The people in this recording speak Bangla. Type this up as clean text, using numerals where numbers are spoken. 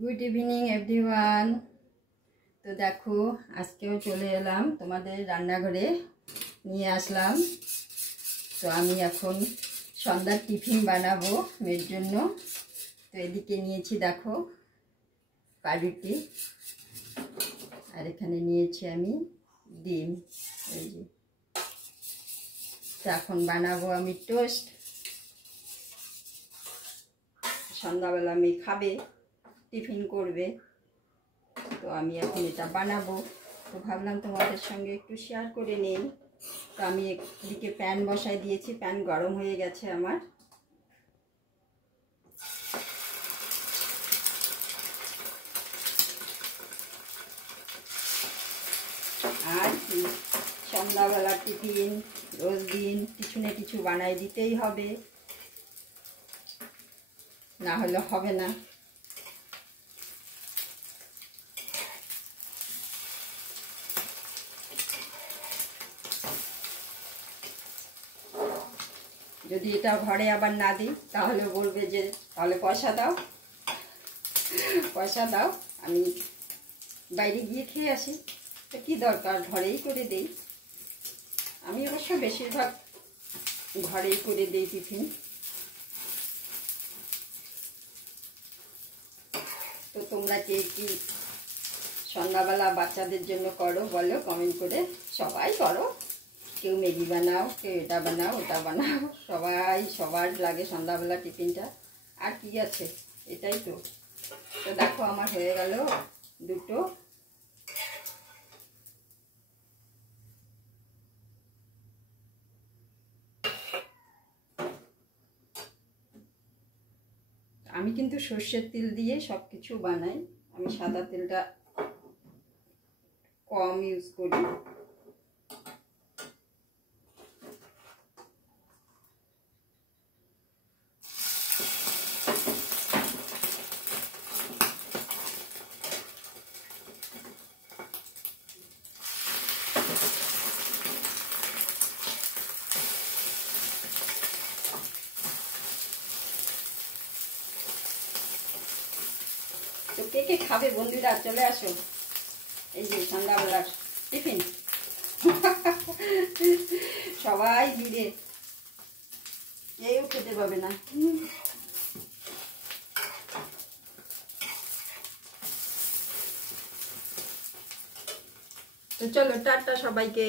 Good evening everyone. তো দেখো আজকেও চলে এলাম তোমাদের রান্নাঘরে, নিয়ে আসলাম। তো আমি এখন সন্ধ্যার টিফিন বানাবো মেয়ের জন্য। তো এদিকে নিয়েছি দেখো পাউরুটি, আর এখানে নিয়েছি আমি ডিম। এই যে, তো এখন বানাবো আমি টোস্ট। সন্ধ্যাবেলা মেয়ে খাবে, টিফিন করবে, তো আমি এখন এটা বানাবো। তো ভাবলাম তোমাদের সঙ্গে একটু শেয়ার করে নিই। তো আমি এদিকে প্যান বসাই দিয়েছি, প্যান গরম হয়ে গেছে আমার। আর সন্ধ্যাবেলা টিফিন রোজ দিন কিছু না কিছু বানাই দিতেই হবে, না হলে হবে না। যদি এটা ঘরে আবার না দিই তাহলে বলবে যে তাহলে পয়সা দাও, পয়সা দাও, আমি বাইরে গিয়ে খেয়ে আসি। তো কী দরকার, ঘরেই করে দেই। আমি অবশ্য বেশিরভাগ ঘরেই করে দিই টিফিন। তো তোমরা কে কি সন্ধ্যাবেলা বাচ্চাদের জন্য করো বলো কমেন্ট করে। সবাই করো, কেউ ম্যাগি বানাও, কেউ এটা বানাও ওটা বানাও, সবাই সবার লাগে সন্ধ্যাবেলা টিফিনটা। আর কি আছে, এটাই তো। তো দেখো আমার হয়ে গেল দুটো। আমি কিন্তু সর্ষের তেল দিয়ে সব কিছু বানাই, আমি সাদা তেলটা কম ইউজ করি। তো কে কে খাবে বন্ধুরা, চলে আসো। এই যে সন্ধ্যাবেলার টিফিন সবাই মিলে, কেউ খেতে পাবে না। তো চলো টাটা সবাইকে।